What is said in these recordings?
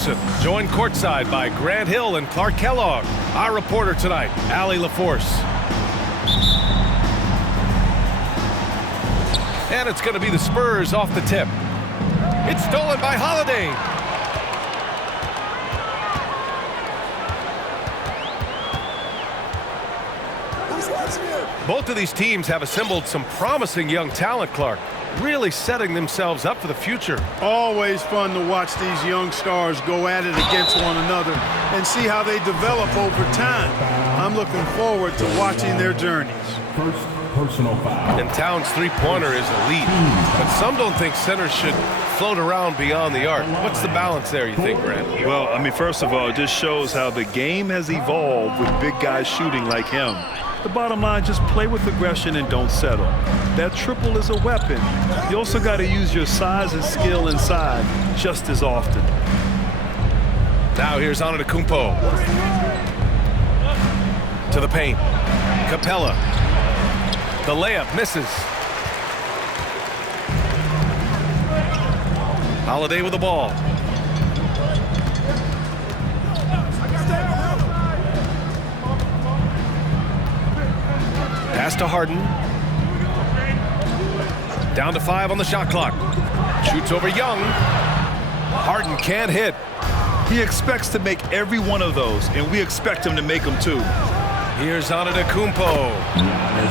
Anderson, joined courtside by Grant Hill and Clark Kellogg. Our reporter tonight, Allie LaForce. And it's going to be the Spurs off the tip. It's stolen by Holiday. Both of these teams have assembled some promising young talent, Clark, really setting themselves up for the future. Always fun to watch these young stars go at it against one another and see how they develop over time. I'm looking forward to watching their journeys. First personal foul. And Towns' three-pointer is elite, but some don't think centers should float around beyond the arc. What's the balance there, you think, Grant? Well, I mean, first of all, it just shows how the game has evolved with big guys shooting like him. The bottom line, just play with aggression and don't settle. That triple is a weapon. You also got to use your size and skill inside just as often. Now here's Antetokounmpo. To the paint. Capella. The layup misses. Holiday with the ball. Pass to Harden. Down to 5 on the shot clock. Shoots over Young. Harden can't hit. He expects to make every one of those, and we expect him to make them too. Here's Antetokounmpo.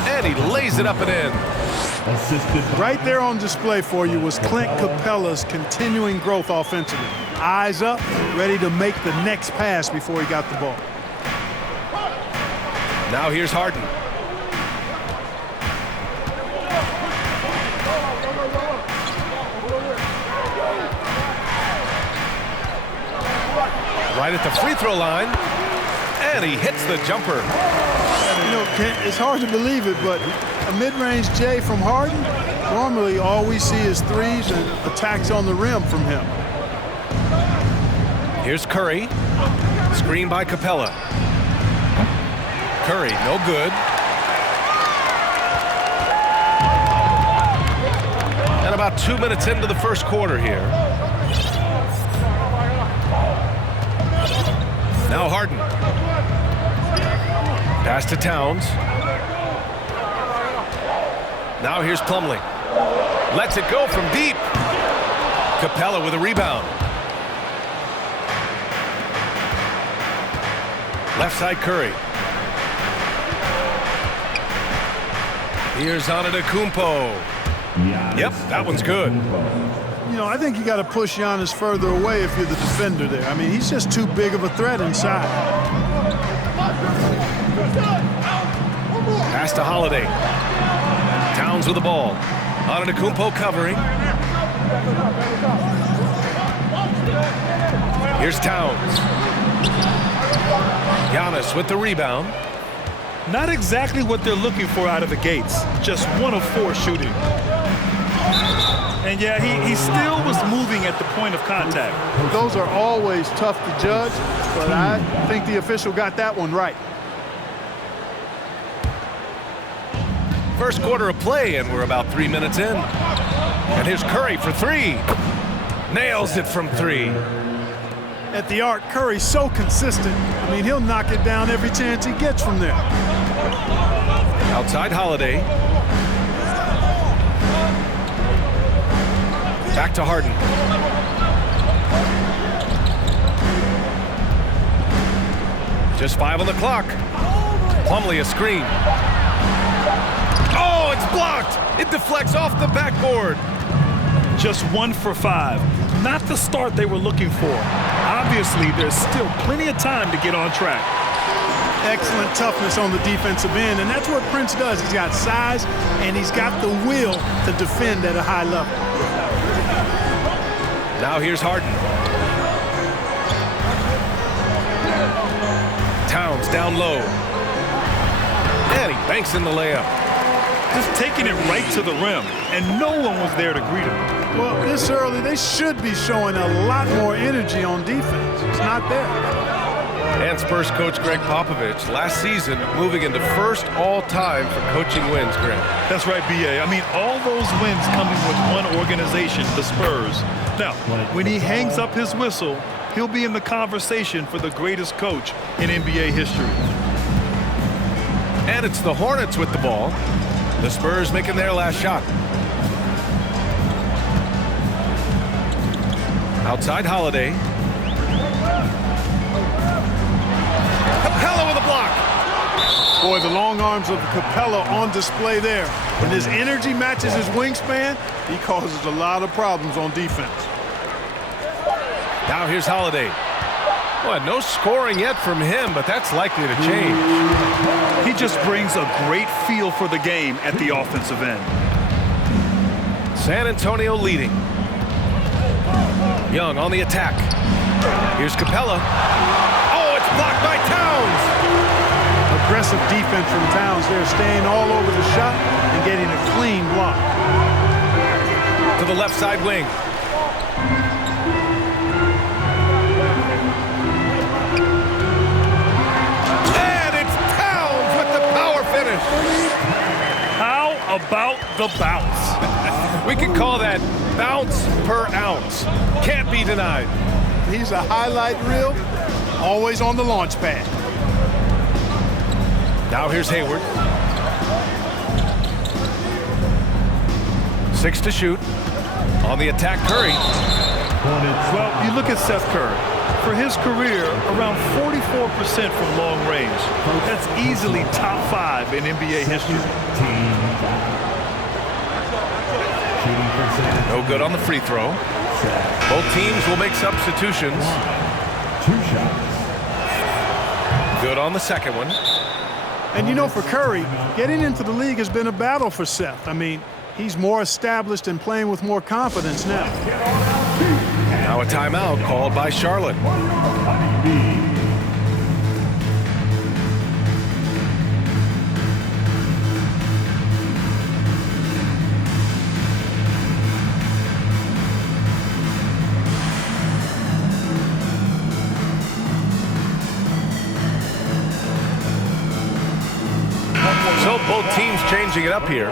And he lays it up and in. Right there on display for you was Clint Capella's continuing growth offensively. Eyes up, ready to make the next pass before he got the ball. Now here's Harden. Right at the free throw line, and he hits the jumper. You know, it's hard to believe it, but a mid-range J from Harden, normally all we see is threes and attacks on the rim from him. Here's Curry, screen by Capella. Curry, no good. And about 2 minutes into the first quarter here. Now Harden. Pass to Towns. Now here's Plumlee. Lets it go from deep. Capella with a rebound. Left side Curry. Here's Antetokounmpo. Yep, that one's good. You know, I think you got to push Giannis further away if you're the defender there. I mean, he's just too big of a threat inside. Pass to Holiday. Towns with the ball. Antetokounmpo covering. Here's Towns. Giannis with the rebound. Not exactly what they're looking for out of the gates. Just 1 of 4 shooting. And yeah, he still was moving at the point of contact. Those are always tough to judge, but I think the official got that one right. First quarter of play, and we're about 3 minutes in. And here's Curry for 3. Nails it from 3. At the arc, Curry's so consistent. I mean, he'll knock it down every chance he gets from there. Outside Holiday. Back to Harden. Just 5 on the clock. Plumlee a screen. Oh, it's blocked. It deflects off the backboard. Just 1 for 5. Not the start they were looking for. Obviously, there's still plenty of time to get on track. Excellent toughness on the defensive end, and that's what Prince does. He's got size, and he's got the will to defend at a high level. Now here's Harden. Towns down low. And he banks in the layup. Just taking it right to the rim, and no one was there to greet him. Well, this early, they should be showing a lot more energy on defense. It's not there. And Spurs coach Greg Popovich, last season, moving into first all-time for coaching wins, Grant. That's right, B.A. I mean, all those wins coming with one organization, the Spurs. Now, when he hangs up his whistle, he'll be in the conversation for the greatest coach in NBA history. And it's the Hornets with the ball. The Spurs making their last shot. Outside Holiday. Capella with a block. Boy, the long arms of Capella on display there. When his energy matches his wingspan, he causes a lot of problems on defense. Now here's Holiday. Boy, no scoring yet from him, but that's likely to change. He just brings a great feel for the game at the offensive end. San Antonio leading. Young on the attack. Here's Capella. Oh, it's blocked by Towns. Aggressive defense from Towns there, staying all over the shot and getting a clean block. To the left side wing. And it's Towns with the power finish. How about the bounce? We can call that bounce per ounce. Can't be denied. He's a highlight reel, always on the launch pad. Now here's Hayward. 6 to shoot. On the attack, Curry. Well, you look at Seth Curry. For his career, around 44% from long range. That's easily top 5 in NBA history. No good on the free throw. Both teams will make substitutions. 2 shots. Good on the second one. And you know, for Curry, getting into the league has been a battle for Seth. I mean, he's more established and playing with more confidence now. Now a timeout called by Charlotte. So both teams changing it up here.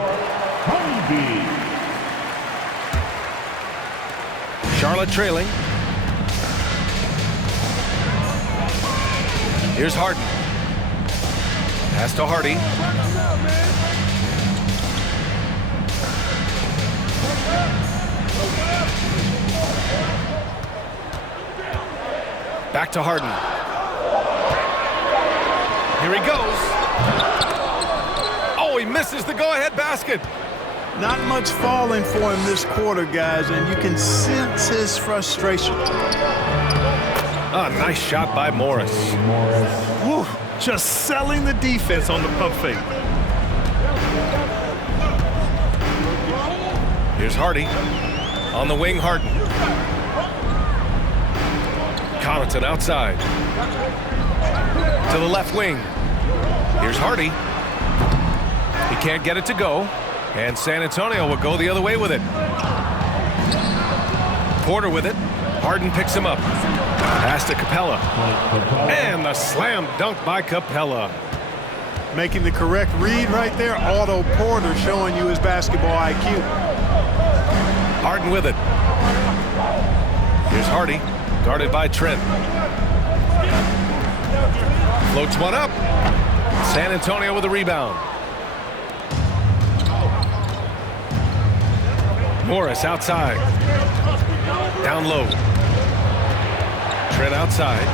Charlotte trailing. Here's Harden. Pass to Hardy. Back to Harden. Here he goes. Oh, he misses the go-ahead basket. Not much falling for him this quarter, guys, and you can sense his frustration. A nice shot by Morris. Woo, just selling the defense on the pump fake. Here's Hardy. On the wing, Harden. Connaughton outside. To the left wing. Here's Hardy. He can't get it to go. And San Antonio will go the other way with it. Porter with it. Harden picks him up. Pass to Capella. And the slam dunk by Capella. Making the correct read right there. Otto Porter showing you his basketball IQ. Harden with it. Here's Hardy. Guarded by Trent. Floats one up. San Antonio with a rebound. Morris outside. Down low. Trent outside.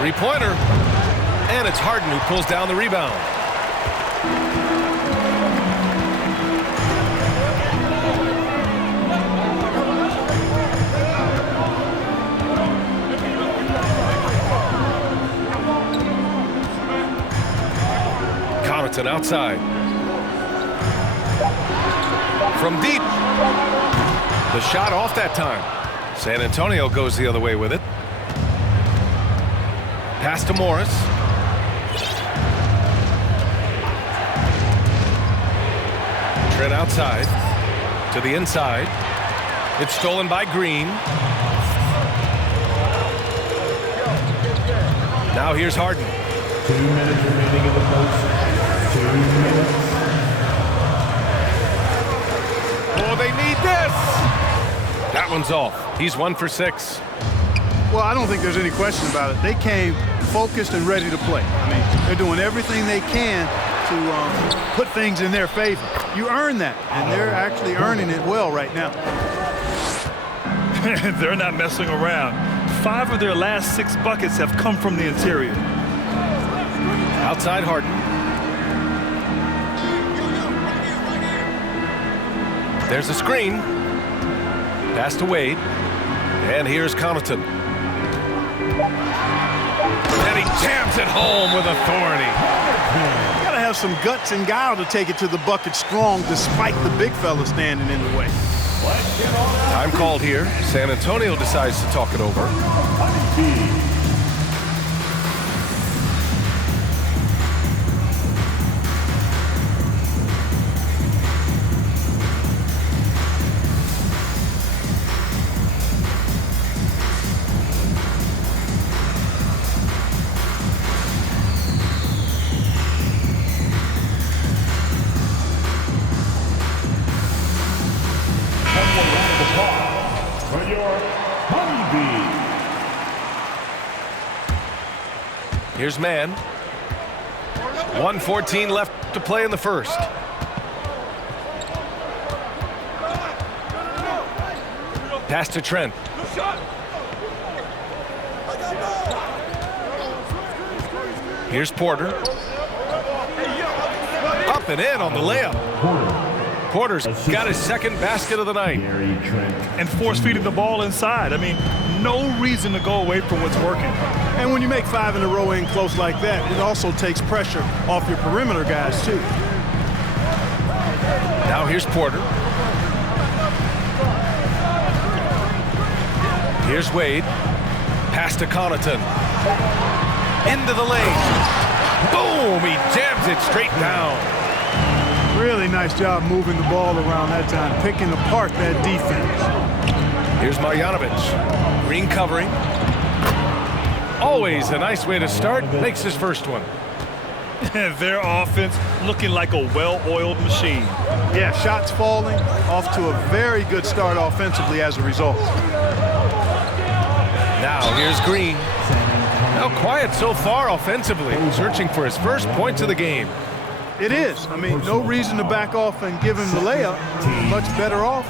Three-pointer. And it's Harden who pulls down the rebound. Connaughton outside. From deep. The shot off that time. San Antonio goes the other way with it. Pass to Morris. Trent outside. To the inside. It's stolen by Green. Now here's Harden. 2 minutes remaining in the post. 2 minutes. Oh, they need this. That one's off. He's 1 for 6. Well, I don't think there's any question about it. They came focused and ready to play. I mean, they're doing everything they can to put things in their favor. You earn that, and they're actually earning it well right now. They're not messing around. 5 of their last 6 buckets have come from the interior. Outside Harden. There's a screen. Pass to Wade. And here's Connaughton. And he jams it home with authority. You gotta have some guts and guile to take it to the bucket strong despite the big fella standing in the way. Time called here. San Antonio decides to talk it over. Here's Mann. 1:14 left to play in the first. Pass to Trent. Here's Porter. Up and in on the layup. Porter's got his second basket of the night. And force-feeding the ball inside. I mean, no reason to go away from what's working. And when you make 5 in a row in close like that, it also takes pressure off your perimeter guys, too. Now here's Porter. Here's Wade. Pass to Connaughton. Into the lane. Boom! He jams it straight down. Really nice job moving the ball around that time, picking apart that defense. Here's Marjanovic. Green covering. Always a nice way to start. Makes his first one. Their offense looking like a well-oiled machine. Yeah, shots falling, off to a very good start offensively as a result. Now here's Green. Now quiet so far offensively, searching for his first points of the game. It is. I mean, no reason to back off and give him the layup. Much better off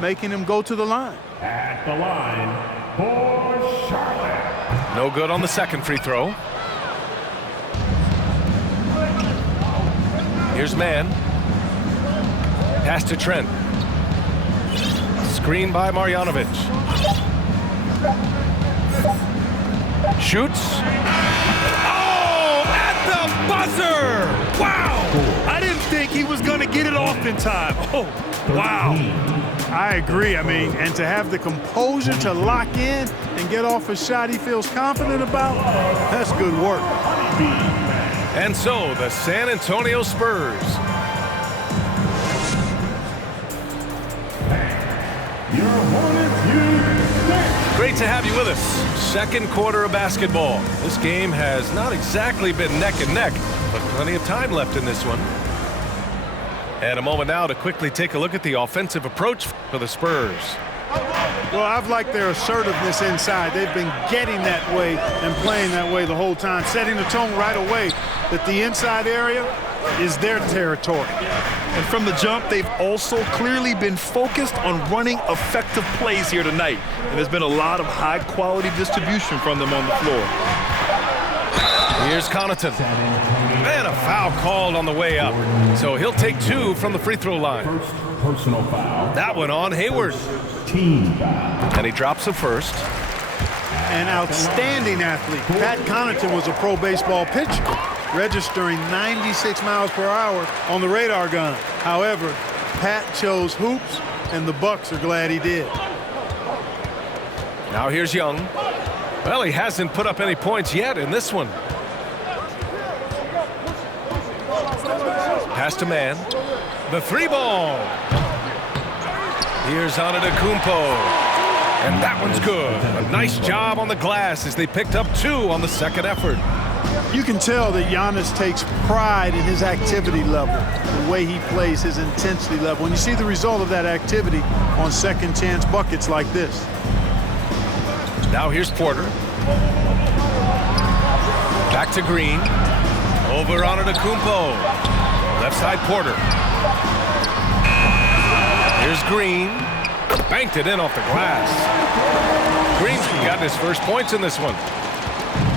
making him go to the line. At the line for Charlotte. No good on the second free throw. Here's Mann. Pass to Trent. Screen by Marjanovic. Shoots. Oh, at the buzzer! Wow! I didn't think he was going to get it off in time. Oh, wow. I agree. I mean, and to have the composure to lock in and get off a shot he feels confident about, that's good work. And so, the San Antonio Spurs. Your Hornets, Great to have you with us. Second quarter of basketball. This game has not exactly been neck and neck, but plenty of time left in this one. And a moment now to quickly take a look at the offensive approach for the Spurs. Well, I've liked their assertiveness inside. They've been getting that way and playing that way the whole time, setting the tone right away that the inside area is their territory. And from the jump, they've also clearly been focused on running effective plays here tonight. And there's been a lot of high-quality distribution from them on the floor. Here's Connaughton. And a foul called on the way up. So he'll take 2 from the free throw line. first personal foul. That one on Hayward. Team foul. And he drops the first. An outstanding athlete. Pat Connaughton was a pro baseball pitcher, registering 96 miles per hour on the radar gun. However, Pat chose hoops, and the Bucks are glad he did. Now here's Young. Well, he hasn't put up any points yet in this one. Pass to Mann. The 3 ball. Here's Antetokounmpo. And that one's good. A nice job on the glass as they picked up 2 on the second effort. You can tell that Giannis takes pride in his activity level, the way he plays, his intensity level. And you see the result of that activity on second chance buckets like this. Now here's Porter. Back to Green. Over on Antetokounmpo. Left side Porter. Here's Green. Banked it in off the glass. Green's gotten his first points in this one.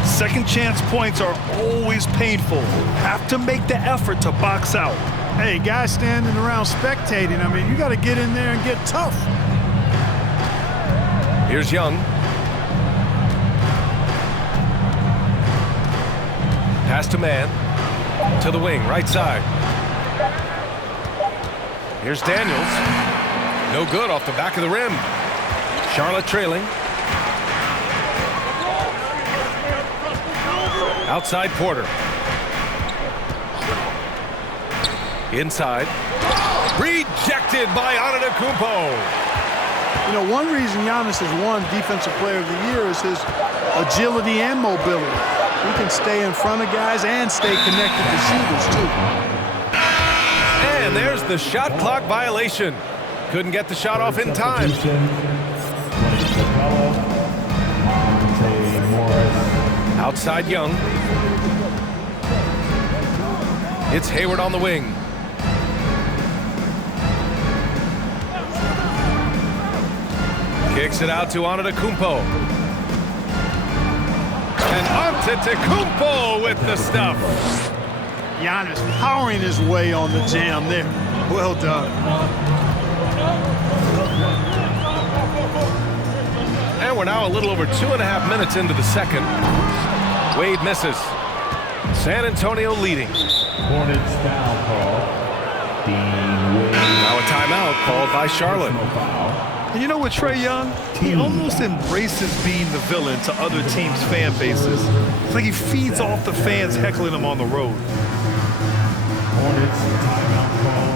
Second chance points are always painful. Have to make the effort to box out. Hey, guys standing around spectating, I mean, you got to get in there and get tough. Here's Young. Pass to man. To the wing, right side. Here's Daniels. No good off the back of the rim. Charlotte trailing. Outside Porter. Inside. Rejected by Antetokounmpo. You know, one reason Giannis has won Defensive Player of the Year is his agility and mobility. He can stay in front of guys and stay connected to shooters, too. And there's the shot clock violation. Couldn't get the shot off in time. Outside Young. It's Hayward on the wing. Kicks it out to Antetokounmpo. And Antetokounmpo with the stuff. Giannis powering his way on the jam there. Well done. And we're now a little over 2.5 minutes into the second. Wade misses. San Antonio leading. Hornets foul call. Now a timeout called by Charlotte. And you know what, Trae Young? He almost embraces being the villain to other teams' fan bases. It's like he feeds off the fans heckling him on the road. Hornets timeout call.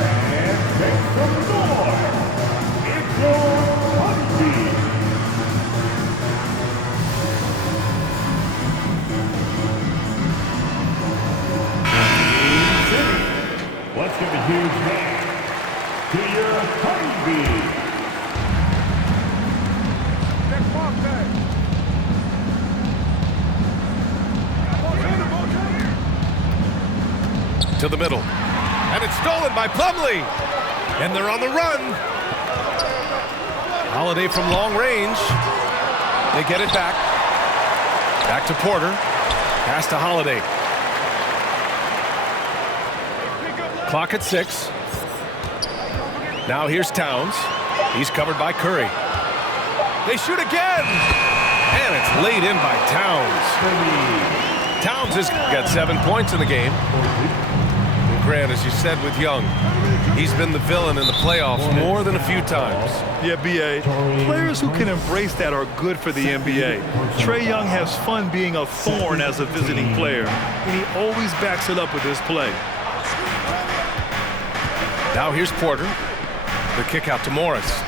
And take some more. It's your Honeybee. Let's give a huge hand to your Honeybee. To the middle. And it's stolen by Plumlee. And they're on the run. Holiday from long range. They get it back. Back to Porter. Pass to Holiday. Clock at 6. Now here's Towns. He's covered by Curry. They shoot again. And it's laid in by Towns. Towns has got 7 points in the game. And Grant, as you said with Young, he's been the villain in the playoffs more than a few times. Yeah, B.A. Players who can embrace that are good for the NBA. Trae Young has fun being a thorn as a visiting player, and he always backs it up with his play. Now here's Porter. The kick out to Morris.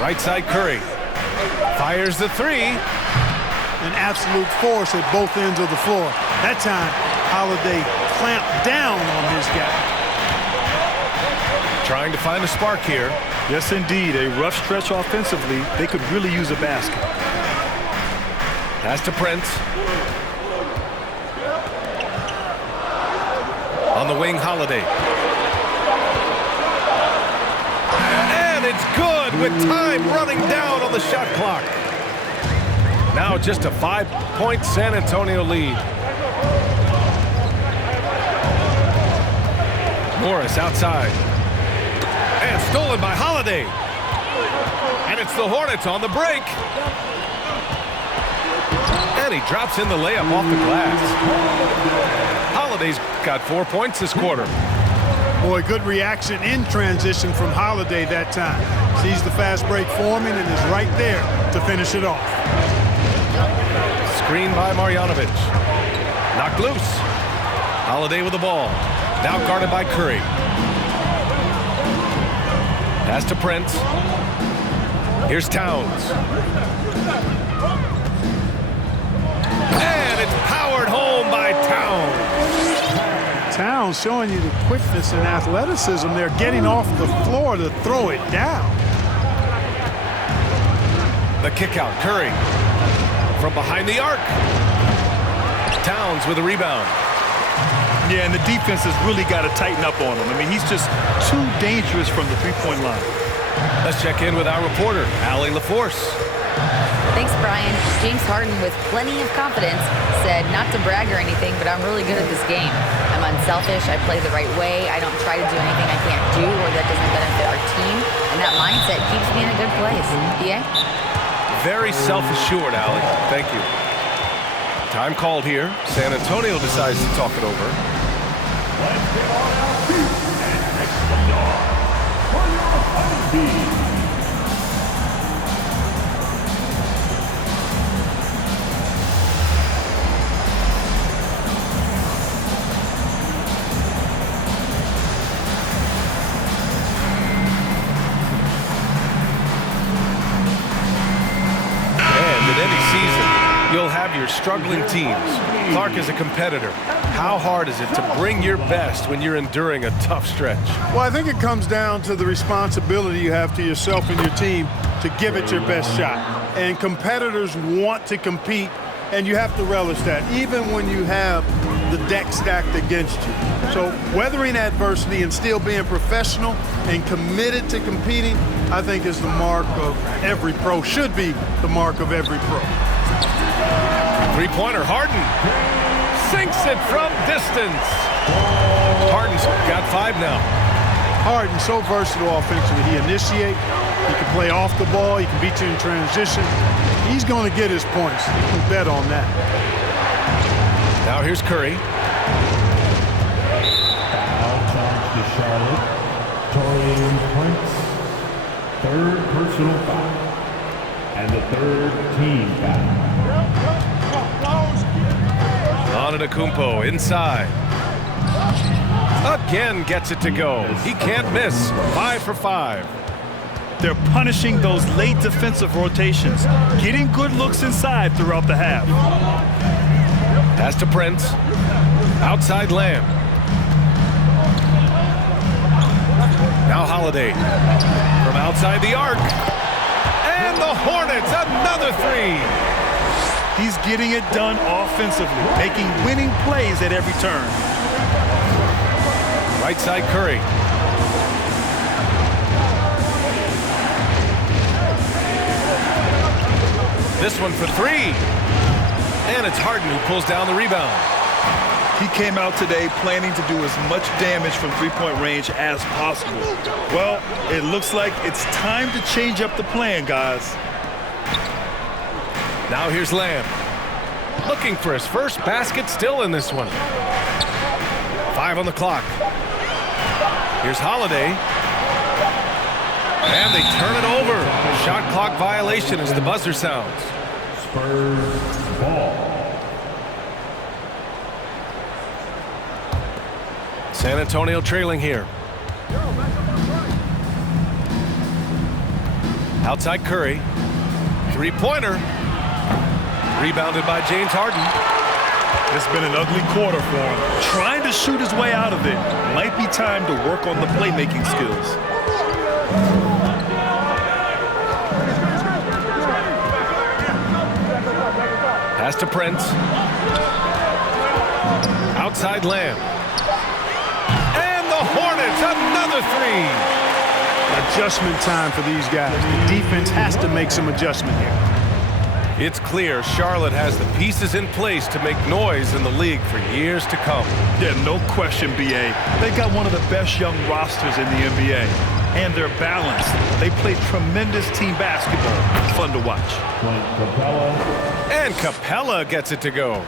Right side Curry. Fires the three. An absolute force at both ends of the floor. That time, Holiday clamped down on his guy. Trying to find a spark here. Yes, indeed. A rough stretch offensively. They could really use a basket. Pass to Prince. On the wing, Holiday. And it's good with time running down on the shot clock. Now just a 5-point San Antonio lead. Morris outside. And stolen by Holiday. And it's the Hornets on the break. And he drops in the layup off the glass. Holiday's got 4 points this quarter. Boy, good reaction in transition from Holiday that time. Sees the fast break forming and is right there to finish it off. Screen by Marjanovic. Knocked loose. Holiday with the ball. Now guarded by Curry. Pass to Prince. Here's Towns. And it's powered home by Towns. Towns showing you the quickness and athleticism there, getting off the floor to throw it down. The kick out, Curry. From behind the arc. Towns with a rebound. Yeah, and the defense has really got to tighten up on him. I mean, he's just too dangerous from the three-point line. Let's check in with our reporter, Allie LaForce. Thanks, Brian. James Harden, with plenty of confidence, said not to brag or anything, but I'm really good at this game. I'm unselfish. I play the right way. I don't try to do anything I can't do or that doesn't benefit our team. And that mindset keeps me in a good place. Yeah? Very self-assured, Allie. Thank you. Time called here. San Antonio decides to talk it over. Let's get on our feet and next star for your home team. You'll have your struggling teams. Clark is a competitor. How hard is it to bring your best when you're enduring a tough stretch? Well, I think it comes down to the responsibility you have to yourself and your team to give it your best shot. And competitors want to compete, and you have to relish that, even when you have the deck stacked against you. So weathering adversity and still being professional and committed to competing, I think is the mark of every pro, should be the mark of every pro. Three-pointer, Harden sinks it from distance. Harden's got 5 now. Harden, so versatile offensively. He initiates, he can play off the ball, he can beat you in transition. He's going to get his points. You can bet on that. Now here's Curry. Foul charge to Charlotte. Torian Prince. 3rd personal foul. And the 3rd team foul. Antetokounmpo inside. Again gets it to go. He can't miss. 5 for 5. They're punishing those late defensive rotations, getting good looks inside throughout the half. Pass to Prince. Outside Lamb. Now Holiday. From outside the arc. And the Hornets, another 3. He's getting it done offensively, making winning plays at every turn. Right side Curry. This one for 3. And it's Harden who pulls down the rebound. He came out today planning to do as much damage from three-point range as possible. Well, it looks like it's time to change up the plan, guys. Now here's Lamb. Looking for his first basket, still in this one. 5 on the clock. Here's Holiday. And they turn it over. Shot clock violation as the buzzer sounds. Spurs ball. San Antonio trailing here. Outside Curry. Three-pointer. Rebounded by James Harden. It's been an ugly quarter for him. Trying to shoot his way out of it. Might be time to work on the playmaking skills. Pass to Prince. Outside Lamb. And the Hornets, another 3. Adjustment time for these guys. The defense has to make some adjustment here. It's clear Charlotte has the pieces in place to make noise in the league for years to come. Yeah, no question, B.A. They got one of the best young rosters in the NBA. And they're balanced. They play tremendous team basketball. Fun to watch. And Capella gets it to go.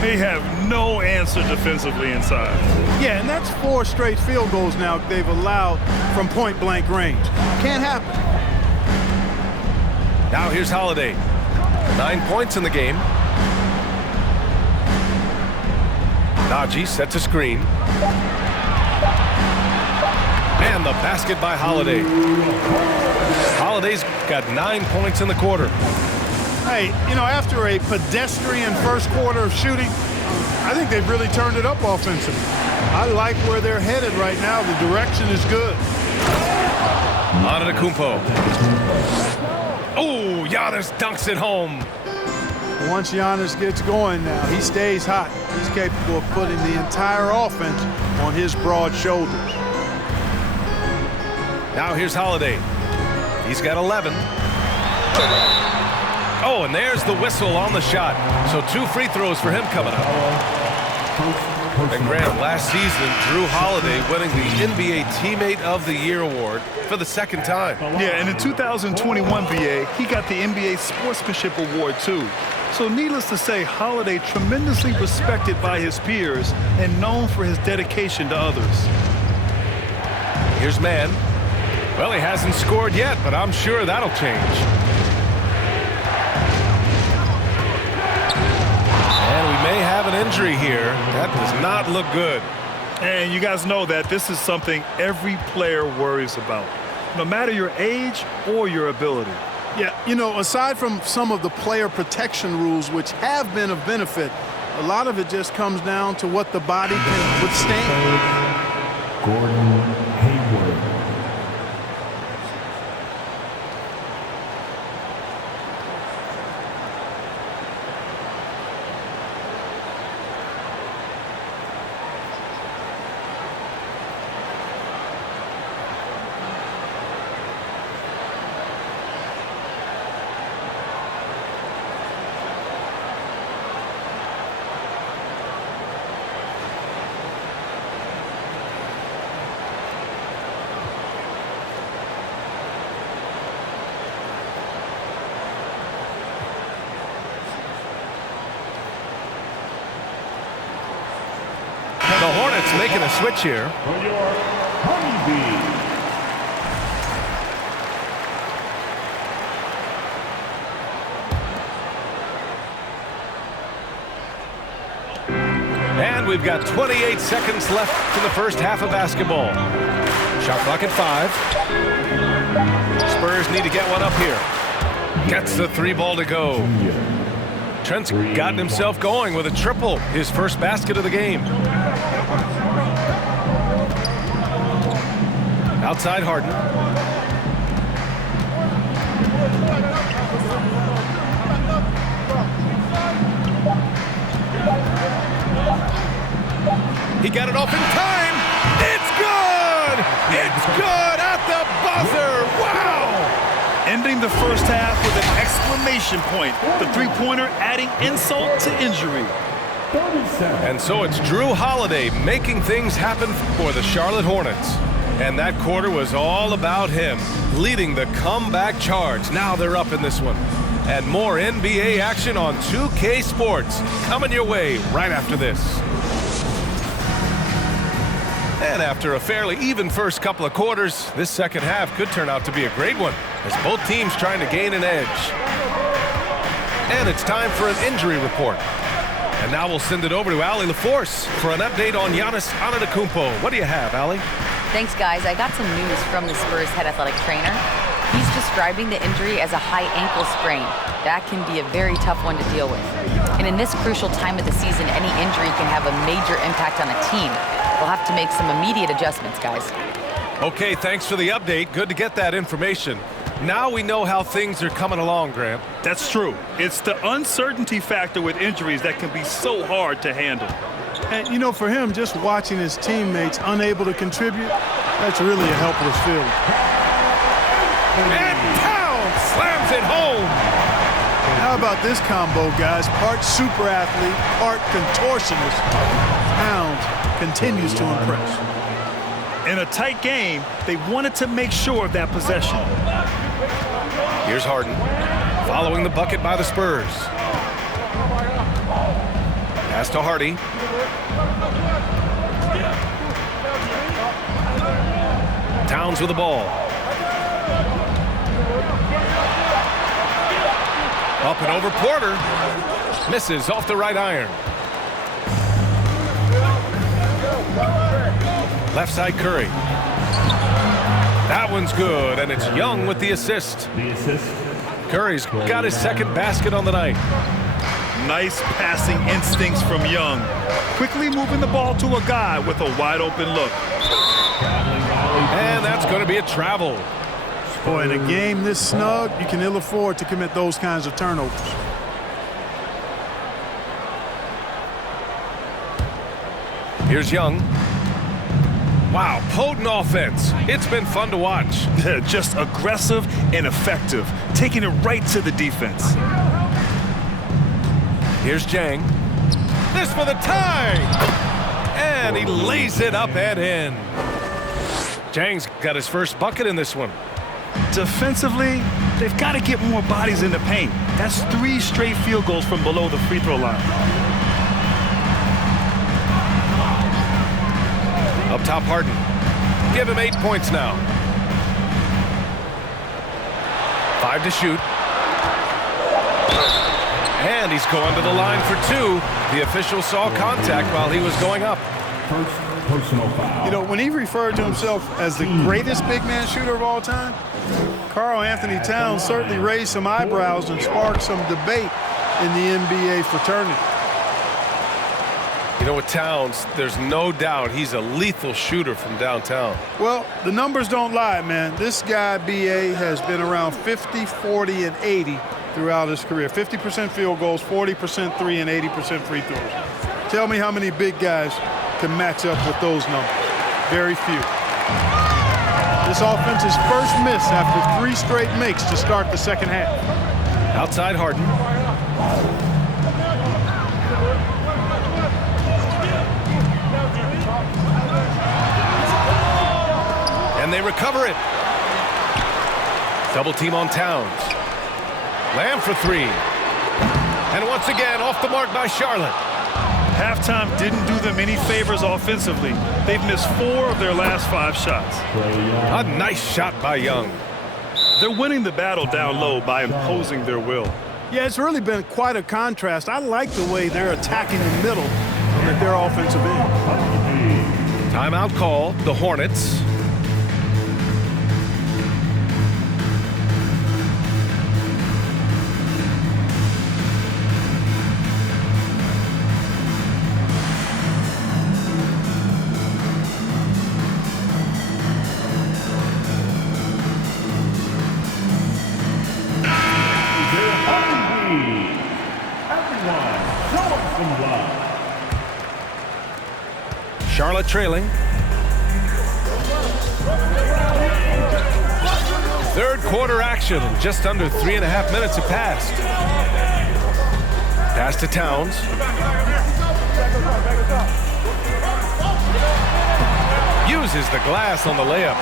They have no answer defensively inside. Yeah, and that's 4 straight field goals now they've allowed from point-blank range. Can't happen. Now here's Holiday. 9 points in the game. Najee sets a screen. And the basket by Holiday. Holiday's got 9 points in the quarter. Hey, you know, after a pedestrian first quarter of shooting, I think they've really turned it up offensively. I like where they're headed right now. The direction is good. Antetokounmpo. Oh, Giannis dunks it home. Once Giannis gets going now, he stays hot. He's capable of putting the entire offense on his broad shoulders. Now here's Holiday. He's got 11. Oh, and there's the whistle on the shot. So 2 free throws for him coming up. And Graham, last season, Drew Holiday winning the NBA Teammate of the Year award for the 2nd time. Yeah, and in 2021 BA, he got the NBA Sportsmanship Award too. So needless to say, Holiday tremendously respected by his peers and known for his dedication to others. Here's Mann. Well, he hasn't scored yet, but I'm sure that'll change. And we may have an injury here. That does not look good. And you guys know that this is something every player worries about, no matter your age or your ability. Yeah, you know, aside from some of the player protection rules, which have been of benefit, a lot of it just comes down to what the body can withstand. Gordon Hayward. The Hornets making a switch here. For your Honeybee. And we've got 28 seconds left in the first half of basketball. Shot clock at 5. Spurs need to get one up here. Gets the 3 ball to go. Trent's gotten himself going with a triple, his first basket of the game. Outside Harden. He got it off in time. It's good! It's good at the buzzer! Wow! Ending the first half with an exclamation point. The 3-pointer adding insult to injury. 37. And so it's Drew Holiday making things happen for the Charlotte Hornets. And that quarter was all about him, leading the comeback charge. Now they're up in this one. And more NBA action on 2K Sports coming your way right after this. And after a fairly even first couple of quarters, this second half could turn out to be a great one, as both teams trying to gain an edge. And it's time for an injury report. And now we'll send it over to Allie LaForce for an update on Giannis Antetokounmpo. What do you have, Allie? Thanks, guys. I got some news from the Spurs head athletic trainer. He's describing the injury as a high ankle sprain. That can be a very tough one to deal with. And in this crucial time of the season, any injury can have a major impact on a team. We'll have to make some immediate adjustments, guys. Okay, thanks for the update. Good to get that information. Now we know how things are coming along, Graham. That's true. It's the uncertainty factor with injuries that can be so hard to handle. And, you know, for him, just watching his teammates unable to contribute, that's really a helpless feeling. And Towns slams it home. How about this combo, guys? Part super athlete, part contortionist. Towns continues to impress. In a tight game, they wanted to make sure of that possession. Here's Harden, following the bucket by the Spurs. Pass to Hardy. Towns with the ball. Up and over Porter. Misses off the right iron. Left side Curry. That one's good, and it's Young with the assist. The assist. Curry's got his second basket on the night. Nice passing instincts from Young. Quickly moving the ball to a guy with a wide open look. And that's going to be a travel. Boy, in a game this snug, you can ill afford to commit those kinds of turnovers. Here's Young. Wow, potent offense. It's been fun to watch. Just aggressive and effective, taking it right to the defense. Here's Jang. This for the tie! And he lays it up and in. Jang's got his first bucket in this one. Defensively, they've got to get more bodies in the paint. That's 3 straight field goals from below the free throw line. Up top, Harden. Give him 8 points now. 5 to shoot. And he's going to the line for 2. The official saw contact while he was going up. First personal foul. You know, when he referred to himself as the greatest big man shooter of all time, Karl Anthony Towns certainly raised some eyebrows and sparked some debate in the NBA fraternity. You know, with Towns, there's no doubt he's a lethal shooter from downtown. Well, the numbers don't lie, man. This guy, B.A., has been around 50, 40, and 80 throughout his career. 50% field goals, 40% three, and 80% free throws. Tell me how many big guys can match up with those numbers. Very few. This offense's first miss after 3 straight makes to start the second half. Outside Harden. And they recover it. Double team on Towns. Lamb for 3. And once again, off the mark by Charlotte. Halftime didn't do them any favors offensively. They've missed 4 of their last 5 shots. A nice shot by Young. They're winning the battle down low by imposing their will. Yeah, it's really been quite a contrast. I like the way they're attacking the middle at their offensive end. Timeout call, the Hornets. Charlotte trailing. Third quarter action. Just under 3.5 minutes have passed. Pass to Towns. Uses the glass on the layup.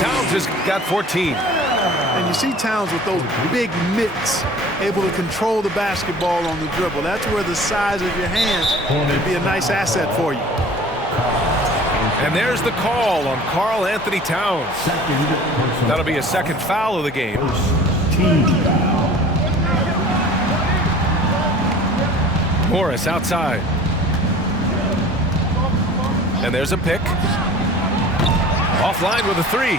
Towns has got 14. And you see Towns with those big mitts, able to control the basketball on the dribble. That's where the size of your hands can be a nice asset for you. And there's the call on Karl Anthony Towns. That'll be a second foul of the game. Morris outside. And there's a pick. Offline with a 3.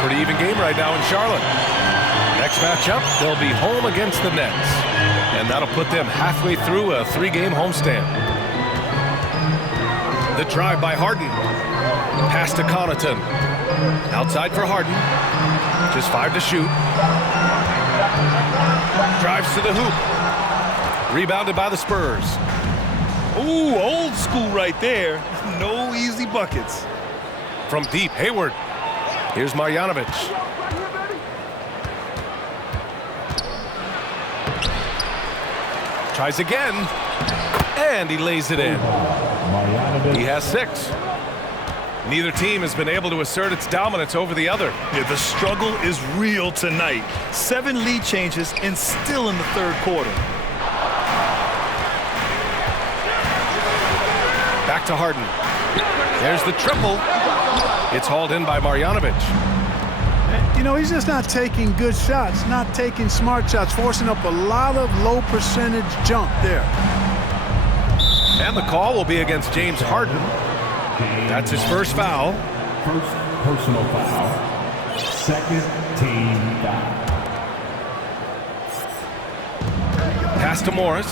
Pretty even game right now in Charlotte. Next matchup, they'll be home against the Nets. And that'll put them halfway through a 3-game homestand. The drive by Harden. Pass to Connaughton. Outside for Harden. Just 5 to shoot. Drives to the hoop. Rebounded by the Spurs. Ooh, old school right there. No easy buckets. From deep, Hayward. Here's Marjanovic. Tries again. And he lays it in. He has 6. Neither team has been able to assert its dominance over the other. Yeah, the struggle is real tonight. 7 lead changes and still in the third quarter. Back to Harden. There's the triple. It's hauled in by Marjanovic. You know, he's just not taking good shots, not taking smart shots, forcing up a lot of low percentage jump there. And the call will be against James Harden. That's his first foul. First personal foul. Second team foul. Pass to Morris.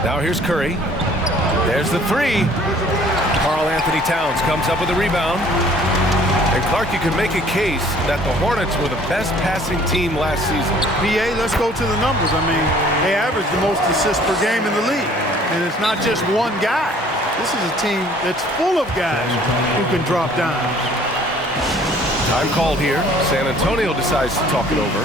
Now here's Curry. There's the three. Karl Anthony Towns comes up with a rebound. And Clark, you could make a case that the Hornets were the best passing team last season. BA, let's go to the numbers. I mean, they average the most assists per game in the league. And it's not just one guy. This is a team that's full of guys who can drop dimes. Time called here. San Antonio decides to talk it over.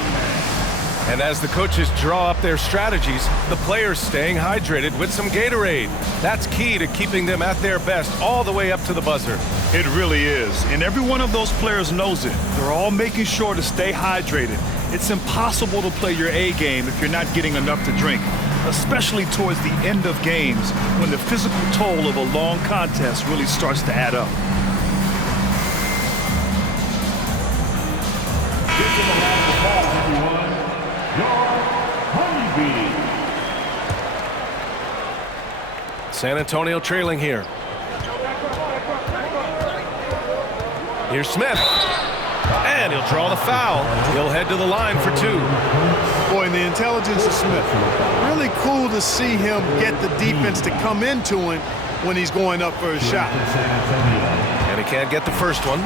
And as the coaches draw up their strategies, the players staying hydrated with some Gatorade. That's key to keeping them at their best all the way up to the buzzer. It really is. And every one of those players knows it. They're all making sure to stay hydrated. It's impossible to play your A game if you're not getting enough to drink, especially towards the end of games when the physical toll of a long contest really starts to add up. San Antonio trailing here. Here's Smith. And he'll draw the foul. He'll head to the line for two. Boy, and the intelligence of Smith. Really cool to see him get the defense to come into him when he's going up for a shot. And he can't get the first one.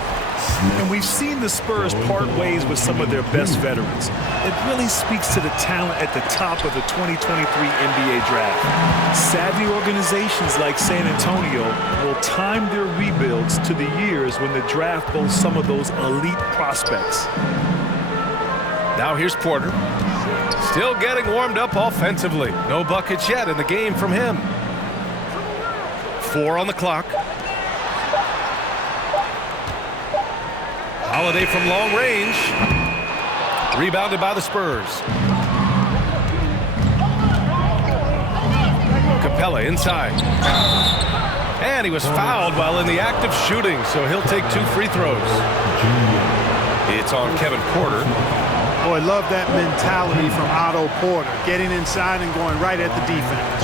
And we've seen the Spurs part ways with some of their best veterans. It really speaks to the talent at the top of the 2023 NBA draft. Savvy organizations like San Antonio will time their rebuilds to the years when the draft boasts some of those elite prospects. Now here's Porter. Still getting warmed up offensively. No buckets yet in the game from him. 4 on the clock. Holiday from long range. Rebounded by the Spurs. Capella inside. And he was fouled while in the act of shooting, so he'll take 2 free throws. It's on Kevin Porter. Boy, love that mentality from Otto Porter, getting inside and going right at the defense.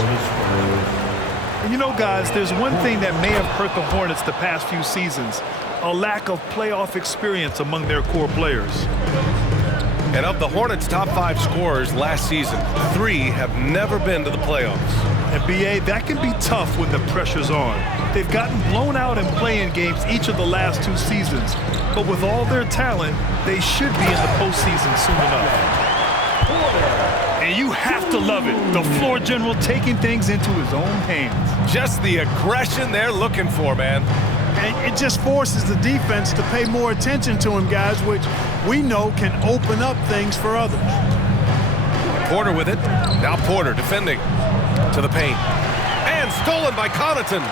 And you know, guys, there's one thing that may have hurt the Hornets the past few seasons: a lack of playoff experience among their core players. And of the Hornets' top 5 scorers last season, 3 have never been to the playoffs. And BA, that can be tough when the pressure's on. They've gotten blown out in play-in games each of the last 2 seasons. But with all their talent, they should be in the postseason soon enough. And you have to love it. The floor general taking things into his own hands. Just the aggression they're looking for, man. And it just forces the defense to pay more attention to him, guys, which we know can open up things for others. Porter with it. Now Porter defending to the paint. And stolen by Connaughton.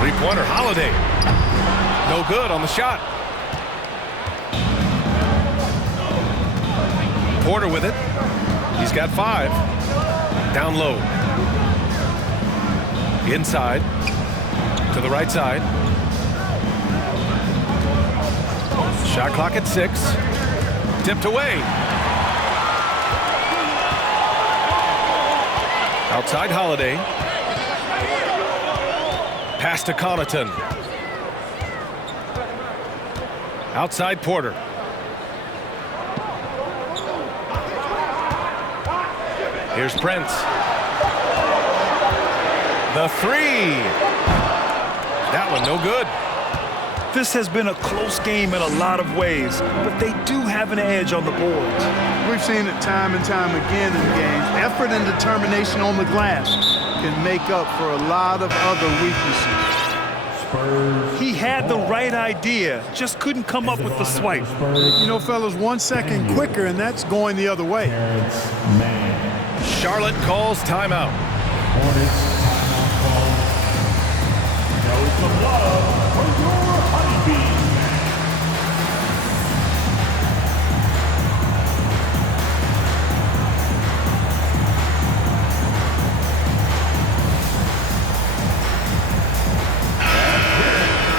Three-pointer, Holiday. No good on the shot. Porter with it. He's got 5. Down low. Inside. To the right side. Shot clock at 6. Tipped away. Outside Holiday. Pass to Connaughton. Outside Porter. Here's Prince. The 3. That one no good. This has been a close game in a lot of ways, but they do have an edge on the boards. We've seen it time and time again in games. Effort and determination on the glass can make up for a lot of other weaknesses. He had the right idea, just couldn't come up with the swipe. You know, fellas, 1 second quicker, and that's going the other way. Charlotte calls timeout. Hornets timeout call. Show some love for your honeybees.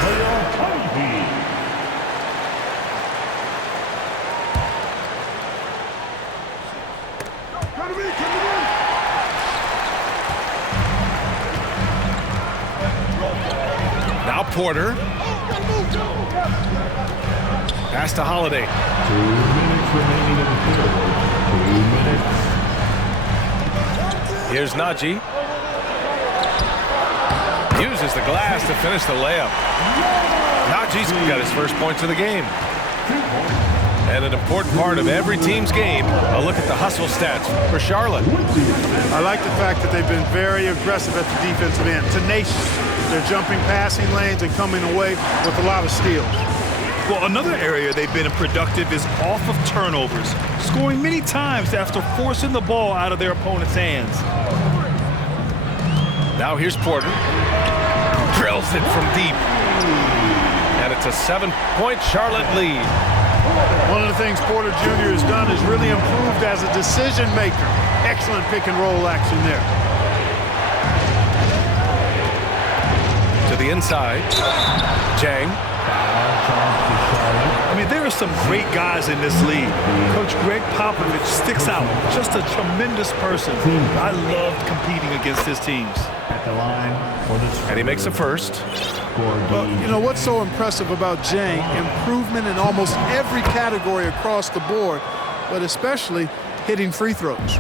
For your honeybees. Now Porter. Pass to Holiday. 2 minutes remaining in the third. 2 minutes. Here's Najee. Uses the glass to finish the layup. Najee's got his first points of the game. And an important part of every team's game, a look at the hustle stats for Charlotte. I like the fact that they've been very aggressive at the defensive end, tenacious. They're jumping passing lanes and coming away with a lot of steals. Well, another area they've been productive is off of turnovers, scoring many times after forcing the ball out of their opponent's hands. Now here's Porter. Drills it from deep. And it's a 7-point Charlotte lead. One of the things Porter Jr. has done is really improved as a decision maker. Excellent pick and roll action there. To the inside. Jang. I mean, there are some great guys in this league. Coach Greg Popovich sticks out. Just a tremendous person. I loved competing against his teams. At the line for this. And he makes the first. Well, you know what's so impressive about Jang? Improvement in almost every category across the board, but especially hitting free throws.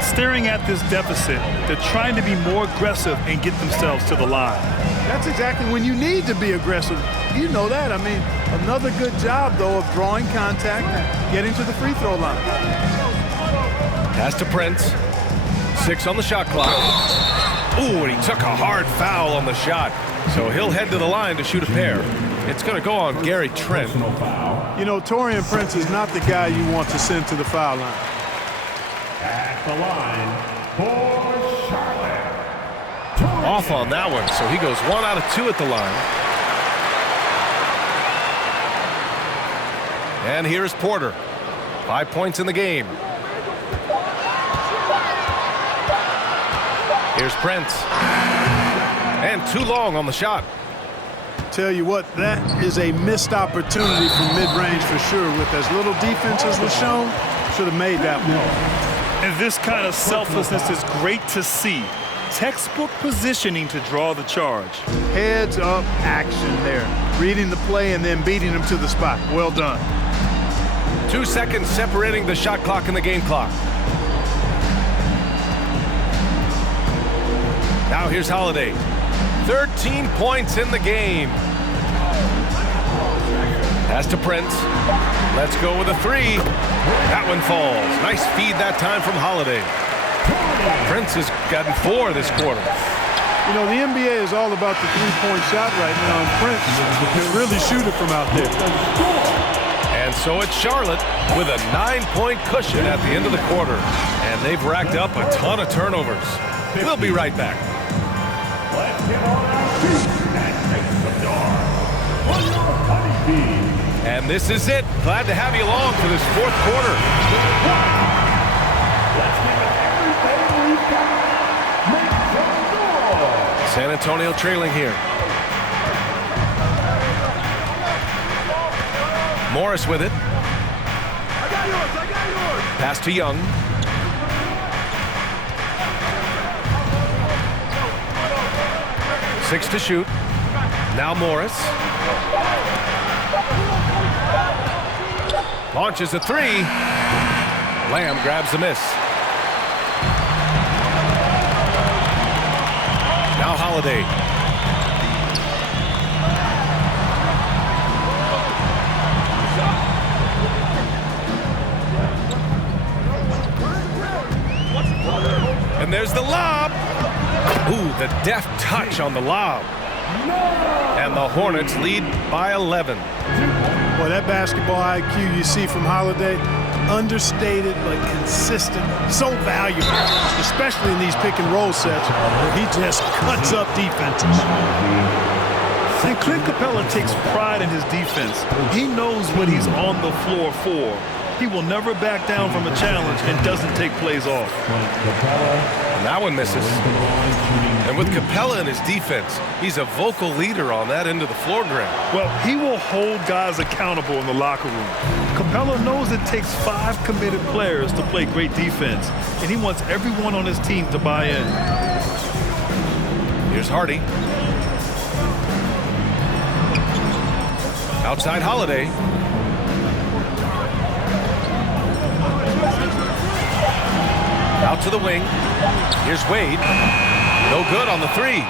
Staring at this deficit, they're trying to be more aggressive and get themselves to the line. That's exactly when you need to be aggressive. You know that. I mean, another good job, though, of drawing contact and getting to the free throw line. Pass to Prince. 6 on the shot clock. Ooh, and he took a hard foul on the shot. So he'll head to the line to shoot a pair. It's going to go on Gary Trent. You know, Taurean Prince is not the guy you want to send to the foul line. At the line for Charlotte. Off on that one, so he goes 1 out of 2 at the line. And here's Porter. 5 points in the game. Here's Prince. And too long on the shot. Tell you what, that is a missed opportunity from mid-range for sure. With as little defense as was shown, should have made that one. And this kind of selflessness is great to see. Textbook positioning to draw the charge. Heads up action there. Reading the play and then beating him to the spot. Well done. 2 seconds separating the shot clock and the game clock. Now here's Holiday. 13 points in the game. Pass to Prince. Let's go with a 3. That one falls. Nice feed that time from Holiday. Prince has gotten 4 this quarter. You know, the NBA is all about the three-point shot right now, and Prince can really shoot it from out there. And so it's Charlotte with a 9-point cushion at the end of the quarter. And they've racked up a ton of turnovers. We'll be right back. Let's get on our feet and make some noise. On your honey bee. And this is it. Glad to have you along for this 4th quarter. Let's give it everything we've got. Make some noise. San Antonio trailing here. Morris with it. I got yours. Pass to Young. Six to shoot. Now Morris. Launches a 3. Lamb grabs the miss. Now Holiday. And there's the lob. Ooh, the deft touch on the lob. And the Hornets lead by 11. Boy, that basketball IQ you see from Holiday, understated but consistent, so valuable, especially in these pick and roll sets where he just cuts up defenses. And Clint Capella takes pride in his defense. He knows what he's on the floor for. He will never back down from a challenge and doesn't take plays off. And that one misses. And with Capella in his defense, he's a vocal leader on that end of the floor, Graham. Well, he will hold guys accountable in the locker room. Capella knows it takes 5 committed players to play great defense, and he wants everyone on his team to buy in. Here's Hardy. Outside Holiday. Out to the wing. Here's Wade. No good on the three.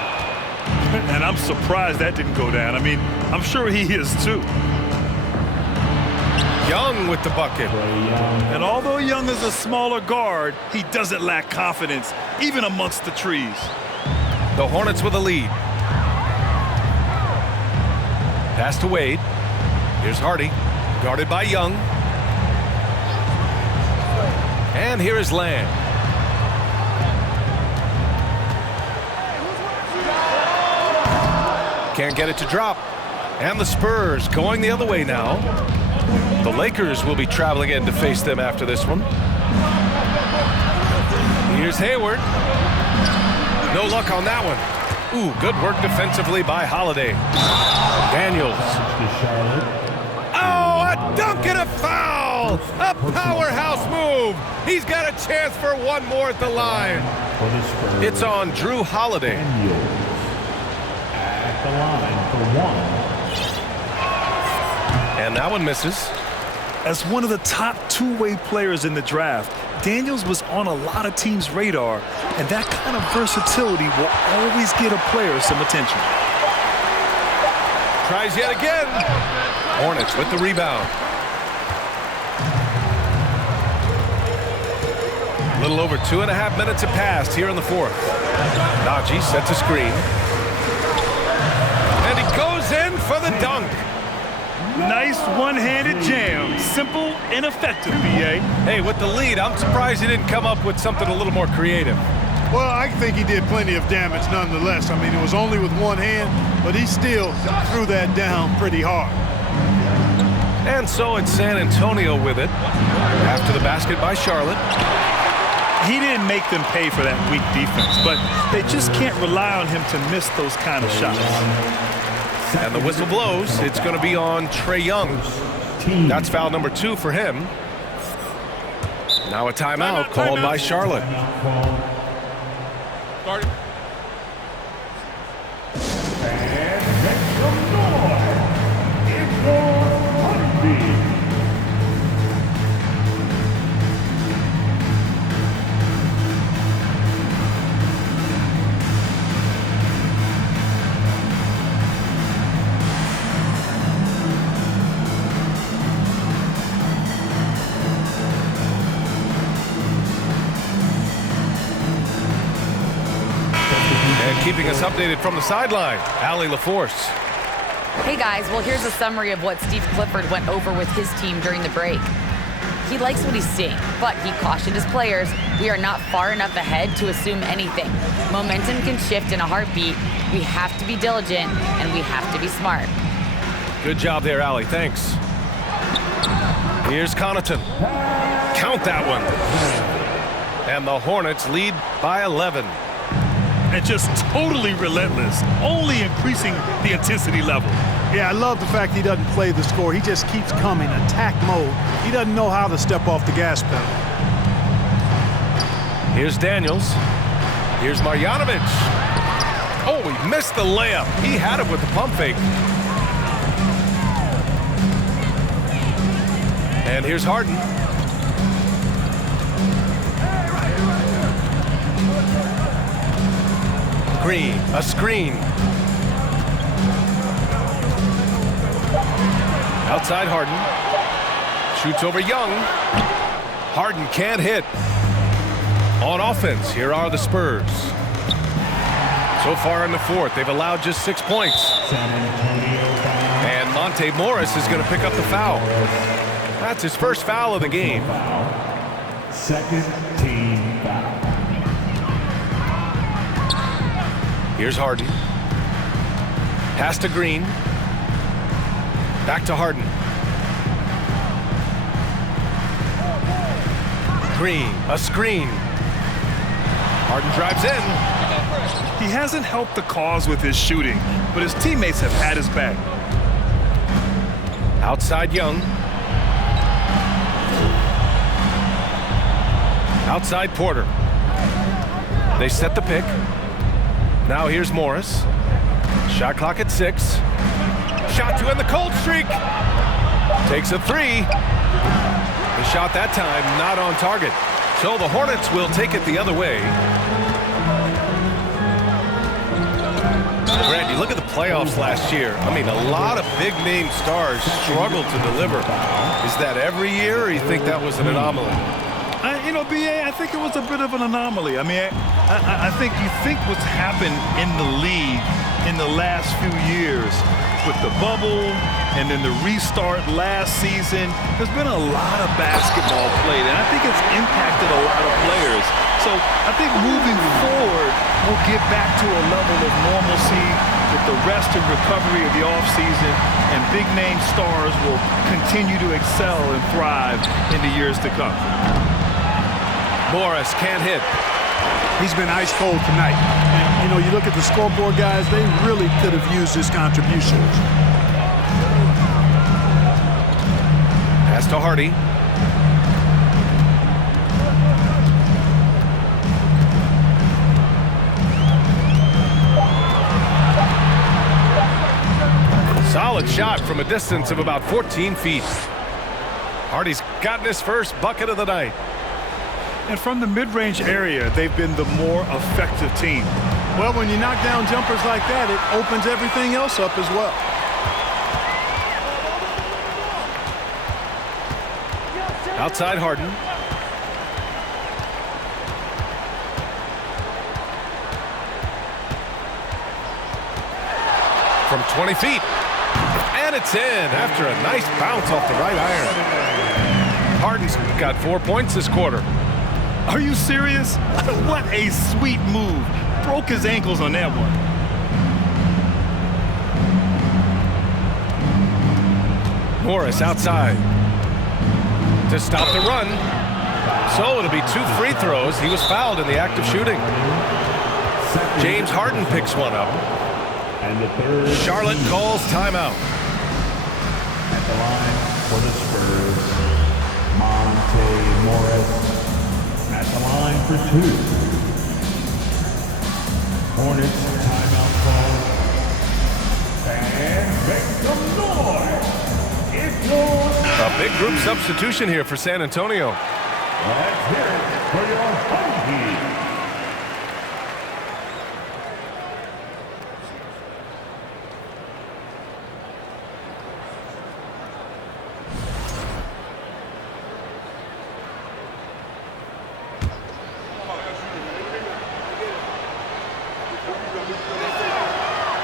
And I'm surprised that didn't go down. I mean, I'm sure he is too. Young with the bucket. And although Young is a smaller guard, he doesn't lack confidence, even amongst the trees. The Hornets with a lead. Pass to Wade. Here's Hardy, guarded by Young. And here is Land. Can't get it to drop. And the Spurs going the other way now. The Lakers will be traveling in to face them after this one. Here's Hayward. No luck on that one. Ooh, good work defensively by Holiday. Daniels. Oh, a dunk and a foul! A powerhouse move. He's got a chance for one more at the line. It's on Drew Holiday. At the line for one. And that one misses. As one of the top two-way players in the draft, Daniels was on a lot of teams' radar, and that kind of versatility will always get a player some attention. Tries yet again. Hornets with the rebound. A little over 2.5 minutes have passed here in the fourth. Najee sets a screen. And he goes in for the dunk. Nice one-handed jam. Simple and effective, B.A. Hey, with the lead, I'm surprised he didn't come up with something a little more creative. Well, I think he did plenty of damage nonetheless. I mean, it was only with one hand, but he still threw that down pretty hard. And so it's San Antonio with it. After the basket by Charlotte. He didn't make them pay for that weak defense, but they just can't rely on him to miss those kind of shots. And the whistle blows. It's going to be on Trae Young. That's foul number 2 for him. Now a timeout called by Charlotte. Start it. And make some noise. It's for Hardy. Keeping us updated from the sideline, Allie LaForce. Hey guys, well here's a summary of what Steve Clifford went over with his team during the break. He likes what he's seeing, but he cautioned his players, we are not far enough ahead to assume anything. Momentum can shift in a heartbeat. We have to be diligent and we have to be smart. Good job there, Allie. Thanks. Here's Connaughton. Count that one. And the Hornets lead by 11. And just totally relentless, only increasing the intensity level. Yeah, I love the fact he doesn't play the score. He just keeps coming, attack mode. He doesn't know how to step off the gas pedal. Here's Daniels. Here's Marjanovic. Oh, he missed the layup. He had it with the pump fake. And here's Harden. Green, a screen. Outside Harden. Shoots over Young. Harden can't hit. On offense, here are the Spurs. So far in the fourth, they've allowed just 6 points. And Monte Morris is going to pick up the foul. That's his first foul of the game. Second team foul. Here's Harden. Pass to Green. Back to Harden. Green, a screen. Harden drives in. He hasn't helped the cause with his shooting, but his teammates have had his back. Outside Young. Outside Porter. They set the pick. Now here's Morris. Shot clock at 6. Shot to end the cold streak. Takes a 3. The shot that time not on target. So the Hornets will take it the other way. Brad, you look at the playoffs last year. I mean, a lot of big-name stars struggled to deliver. Is that every year, or you think that was an anomaly? You know, BA, I think it was a bit of an anomaly. I mean, I think you think what's happened in the league in the last few years with the bubble and then the restart last season, there's been a lot of basketball played, and I think it's impacted a lot of players. So I think moving forward, we'll get back to a level of normalcy with the rest and recovery of the offseason, and big-name stars will continue to excel and thrive in the years to come. Morris can't hit. He's been ice cold tonight. And, you know, you look at the scoreboard, guys, they really could have used his contributions. Pass to Hardy. Solid shot from a distance of about 14 feet. Hardy's gotten his first bucket of the night. And from the mid-range area, they've been the more effective team. Well, when you knock down jumpers like that, it opens everything else up as well. Outside Harden. From 20 feet. And it's in after a nice bounce off the right iron. Harden's got 4 points this quarter. Are you serious? What a sweet move. Broke his ankles on that one. Morris outside to stop the run. So it'll be 2 free throws. He was fouled in the act of shooting. James Harden picks one up. And the third. Charlotte calls timeout. At the line for the Spurs, Monte Morris. At the line for 2. Hornets timeout call. And make some noise. It's yours. A big group substitution here for San Antonio. Let's hear it for your home team.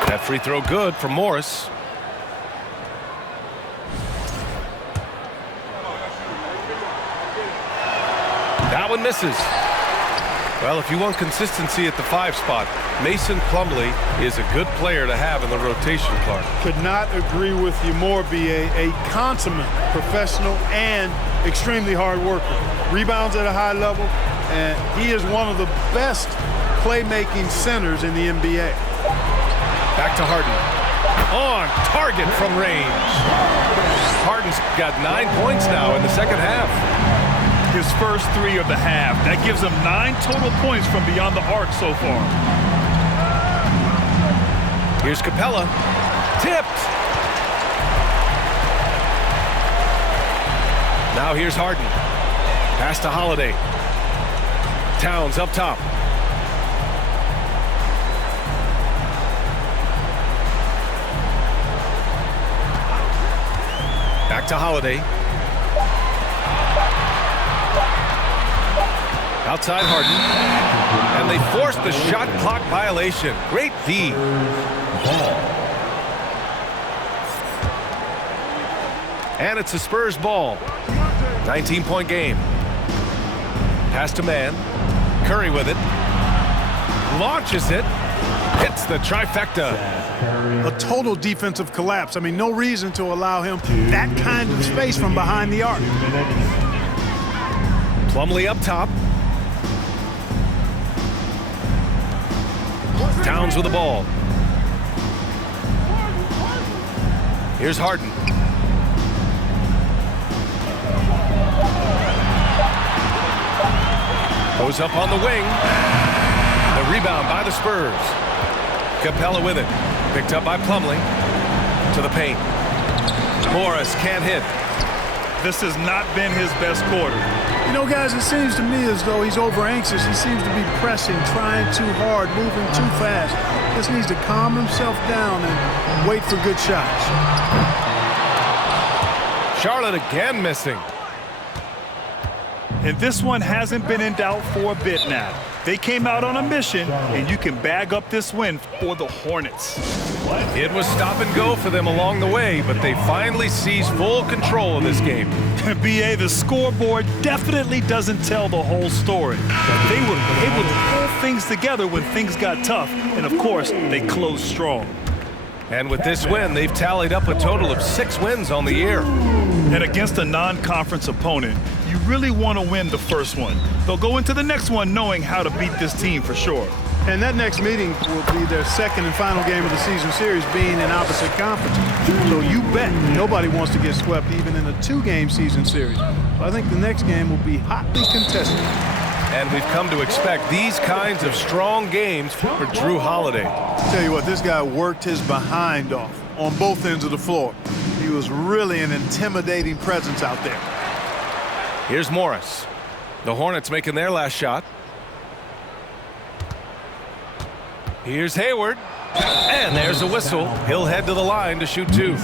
That free throw good for Morris. That one misses. Well, if you want consistency at the 5 spot, Mason Plumlee is a good player to have in the rotation, Clark. Could not agree with you more, B.A. A consummate professional and extremely hard worker. Rebounds at a high level, and he is one of the best playmaking centers in the NBA. Back to Harden. On target from range. Harden's got 9 points now in the second half. His first 3 of the half. That gives him 9 total points from beyond the arc so far. Here's Capella. Tipped. Now here's Harden. Pass to Holiday. Towns up top. Back to Holiday. Outside Harden. And they forced the shot clock violation. Great D. And it's a Spurs ball. 19-point game. Pass to Man. Curry with it. Launches it. Hits the trifecta. A total defensive collapse. I mean, no reason to allow him that kind of space from behind the arc. Plumlee up top. Towns with the ball. Here's Harden. Goes up on the wing. The rebound by the Spurs. Capella with it. Picked up by Plumlee. To the paint. Morris can't hit. This has not been his best quarter. You know, guys, it seems to me as though he's over-anxious. He seems to be pressing, trying too hard, moving too fast. Just needs to calm himself down and wait for good shots. Charlotte again missing. And this one hasn't been in doubt for a bit now. They came out on a mission, and you can bag up this win for the Hornets. It was stop and go for them along the way, but they finally seized full control of this game. BA, the scoreboard definitely doesn't tell the whole story. They were able to pull things together when things got tough, and of course, they closed strong. And with this win, they've tallied up a total of 6 wins on the year. And against a non-conference opponent, you really want to win the first one. They'll go into the next one knowing how to beat this team for sure. And that next meeting will be their second and final game of the season series, being in opposite conferences. So you bet nobody wants to get swept even in a 2-game season series. So I think the next game will be hotly contested. And we've come to expect these kinds of strong games for Drew Holiday. Tell you what, this guy worked his behind off on both ends of the floor. He was really an intimidating presence out there. Here's Morris. The Hornets making their last shot. Here's Hayward. And there's a whistle. He'll head to the line to shoot 2.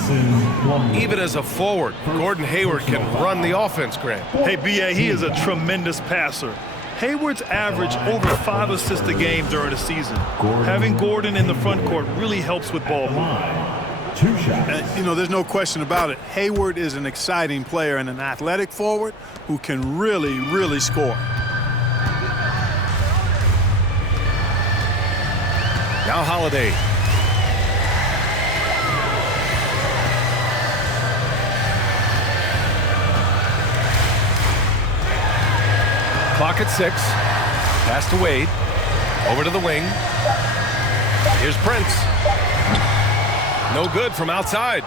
Even as a forward, Gordon Hayward can run the offense, Grant. Hey, BA, he is a tremendous passer. Hayward's averaged over 5 assists a game during the season. Having Gordon in the front court really helps with ball movement. 2 shots. And, you know, there's no question about it. Hayward is an exciting player and an athletic forward who can really, really score. Now Holiday. Clock at 6. Pass to Wade. Over to the wing. Here's Prince. No good from outside.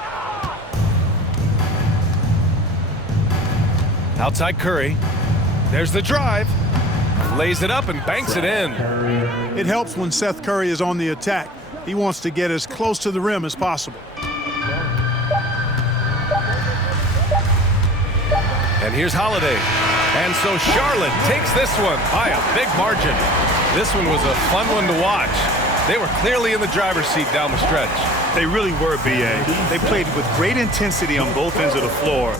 Outside Curry. There's the drive. Lays it up and banks it in. It helps when Seth Curry is on the attack. He wants to get as close to the rim as possible. And here's Holiday. And so Charlotte takes this one by a big margin. This one was a fun one to watch. They were clearly in the driver's seat down the stretch. They really were, BA. They played with great intensity on both ends of the floor.